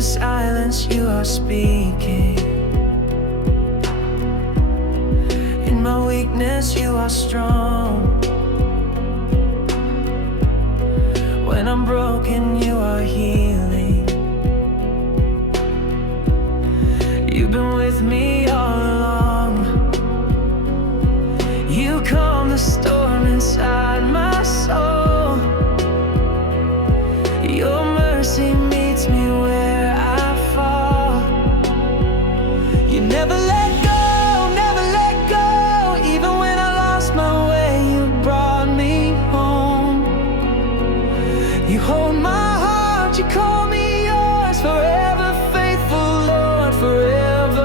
the silence you are speaking. In my weakness you are strong. When I'm broken you are healing. You've been with me all along. You calm the storm inside my soul. Your mercy meets me where I fall. You never let go, never let go. Even when I lost my way, you brought me home. You hold my heart, you call me yours. Forever faithful, Lord, forevermore.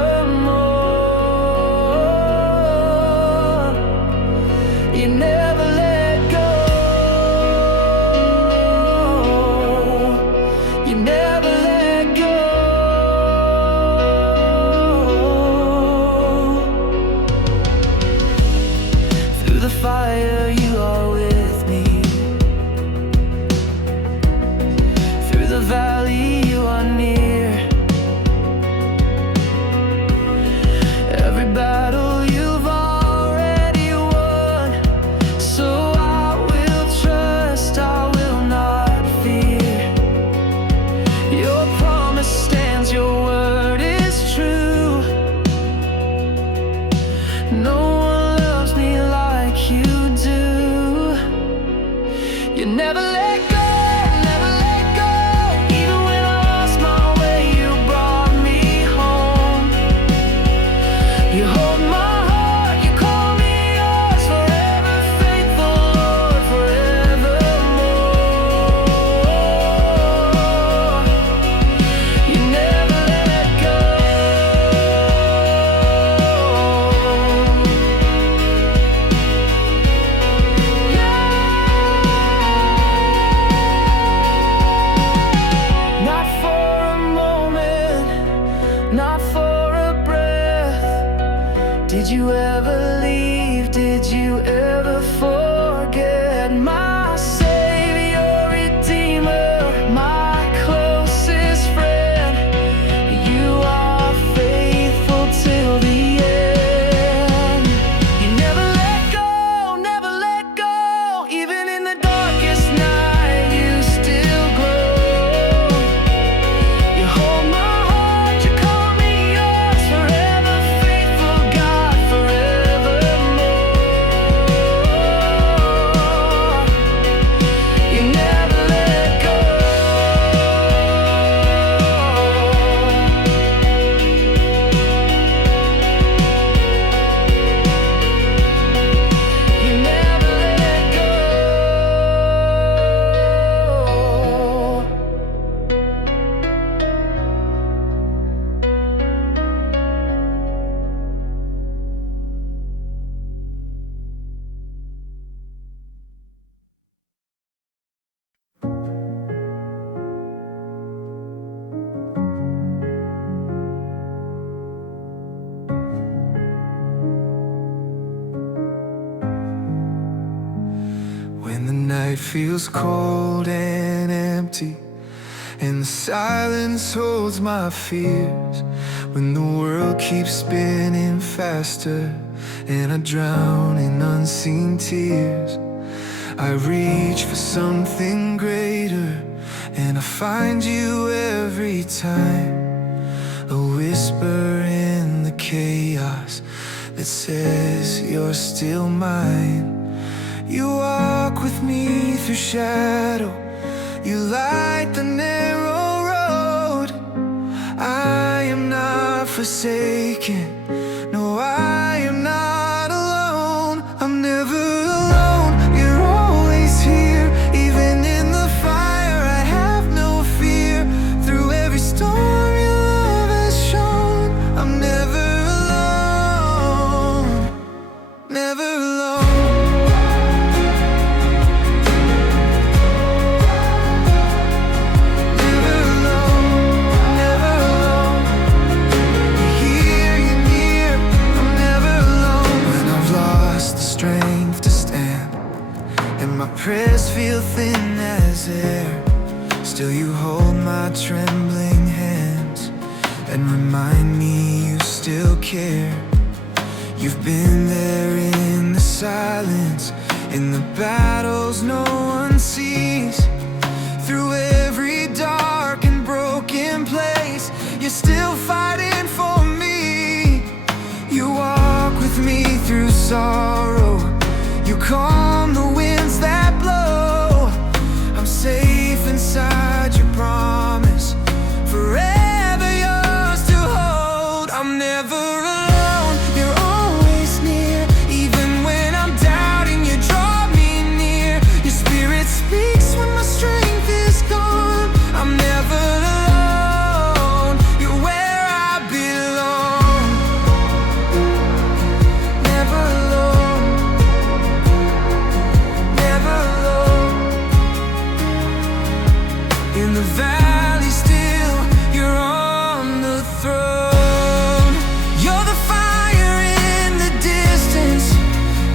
You never let go. You never let go. Through the fire you are with me. Through the valley you are near. Every battle you've already won. So I will trust, I will not fear. Your promise stands, your word is true. No one loves me like you do. You never let go, never let go. Even when I lost my way, you brought me home. You hold my heart, you call me yours. Forever faithful, Lord, forevermore. You never let go. Not for a moment, not for a breath. Did you ever leave? Did you ever forget? My Savior, Redeemer, my closest friend. You are faithful till the end. You never let go, never let go. Even in the darkest night, you still glow. You hold my heart, you call me yours. Forever faithful, God, forevermore. You never let go. You never let go. When the night feels cold and empty, and the silence holds my fears, when the world keeps spinning faster, and I drown in unseen tears, I reach for something greater, and I find you every time. A whisper in the chaos that says you're still mine. You walk with me through shadow, you light the narrow road. I am not forsaken, no, I am not alone. I'm never alone, you're always here. Even in the fire, I have no fear. Through every storm, your love has shown. I'm never alone, never alone. Never alone, never alone. You're here, you're near. I'm never alone. When I've lost the strength to stand, and my prayers feel thin as air, still you hold my trembling hand. and remind me you still care. You've been there in the silence, in the battles no one sees. Through every dark and broken place, you're still fighting for me. You walk with me through sorrow, you calm the winds that blow. I'm safe inside your promise, forever yours to hold. I'm never alone, you're always near. Even when I'm doubting, you draw me near. Your spirit speaks when my strength is gone. I'm never alone, you're where I belong. Never alone, never alone. In the valley still, you're on the throne. You're the fire in the distance,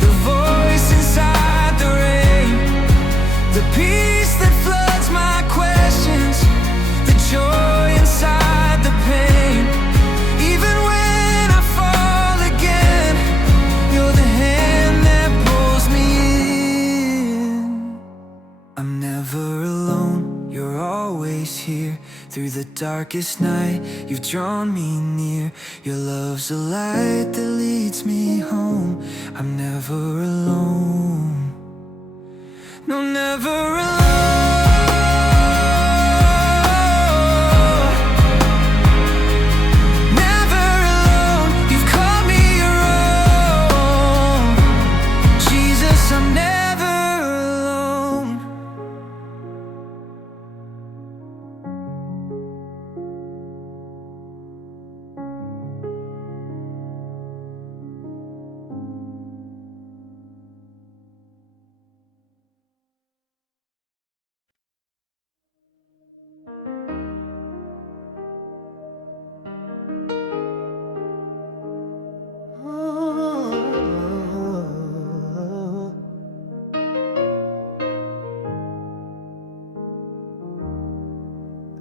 the voice inside the rain, the peace that floods my questions, the joy inside the pain. Even when I fall again, you're the hand that pulls me in. I'm never alone, you're always here. Through the darkest night, you've drawn me near. Your love's a light that leads me home. I'm never alone. No, never alone. Never alone. You've called me your own. Jesus, I'm never alone.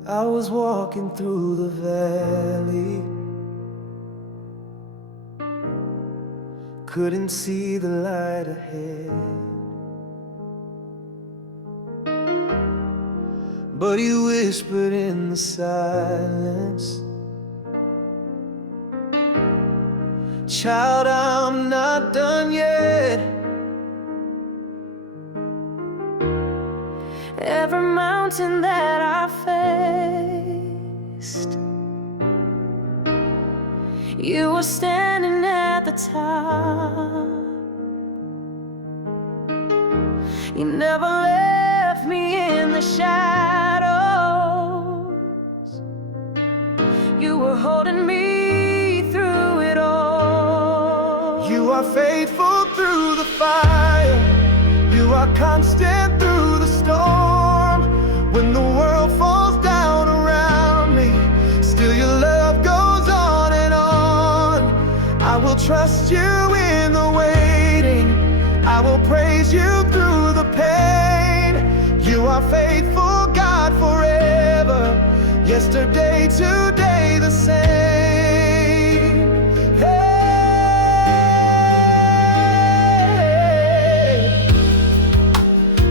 I was walking through the valley, couldn't see the light ahead, but he whispered in the silence, "Child, I'm not done yet." Every mountain that I faced, you were standing at the top. You never left me in the shadows. You were holding me through it all. You are faithful through the fire, you are constant through the storm. When the world falls down around me, still your love goes on and on. I will trust you in the waiting, I will praise you through the pain. You are faithful, God, forever, yesterday, today, the same. Hey,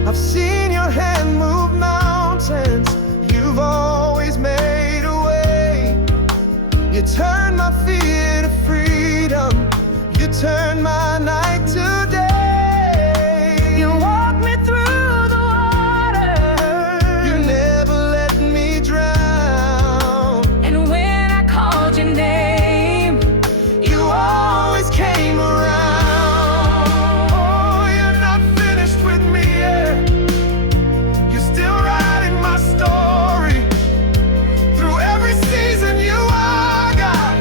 I've seen your hand move mountains, you've always made a way. You turn my fear to freedom, you turn my night to day. You walked me through the water, You never let me drown. and when I called your name, You always came around. Oh, you're not finished with me yet. You're still writing my story. Through every season you are God.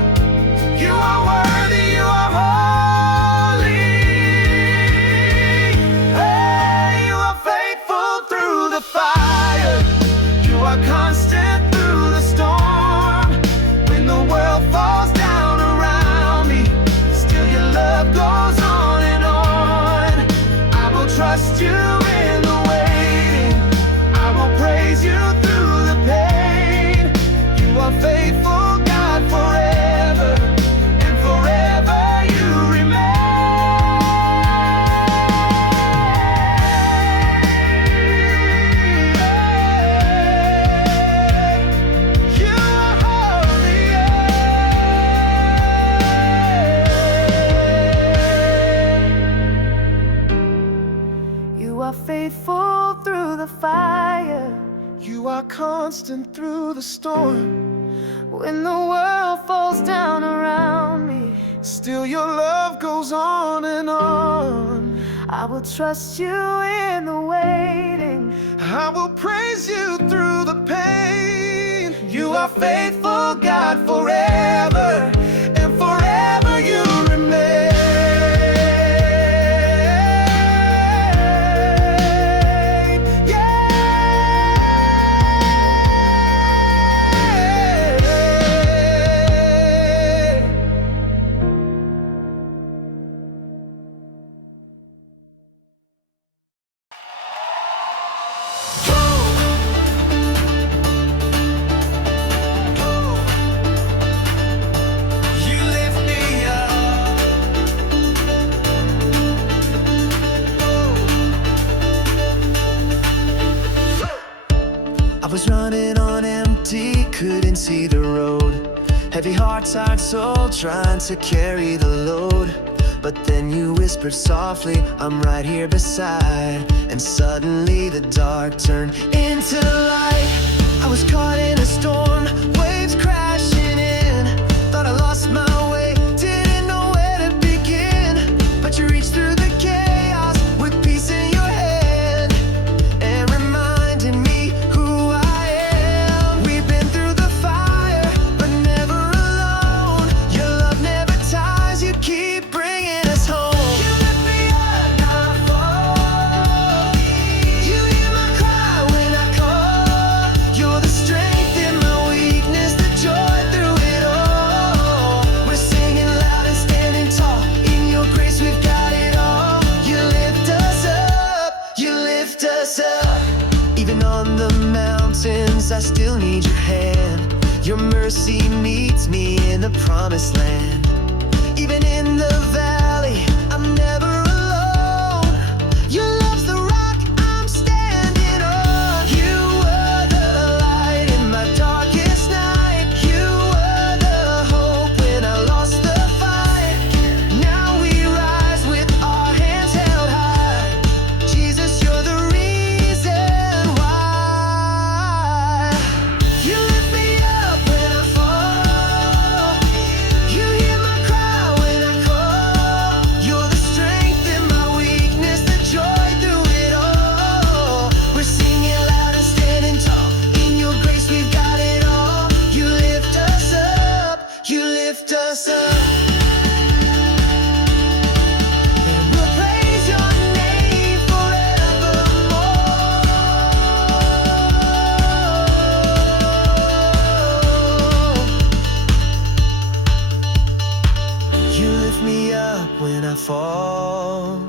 constant through the storm. When the world falls down around me, Still your love goes on and on. I will trust you in the waiting. I will praise you through the pain. You are faithful, God, forever, and forever you remain. I was running on empty, couldn't see the road. Heavy heart, tired soul, trying to carry the load. But then you whispered softly, I'm right here beside. And suddenly the dark turned into light. I was caught in a storm, waves crashing in. Thought I lost my way, didn't know where to begin. But you reached through the chaos with peace in your hand and reminded me who I am. We've been through the fire, but never alone. Your love never ties, you keep bringing us home. You lift me up, not fall. You hear my cry when I call. You're the strength in my weakness, the joy through it all. We're singing loud and standing tall. In your grace we've got it all. You lift us up, you lift us up. Even on the mountains, I still need your hand. Your mercy meets me in the promised land. Even in the valley, I'm never alone. Your love's the rock I'm standing on. You were the light in my darkest night. You were the hope when I lost the fight. Now we rise with our hands held high. Jesus, you're the reason why. You lift me up when I fall. You hear my cry when I call. You're the strength in my weakness, the joy through it all. We're singing loud and standing tall. In your grace we've got it all. You lift us up, you lift us up. And we'll praise your name forevermore. You lift me up when I fall.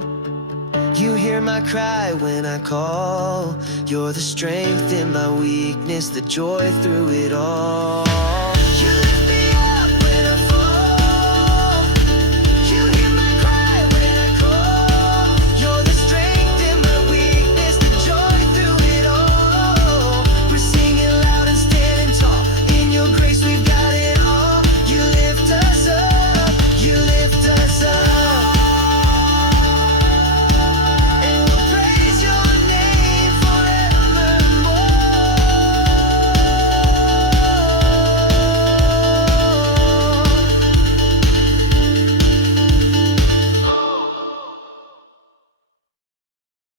You hear my cry when I call. You're the strength in my weakness, the joy through it all.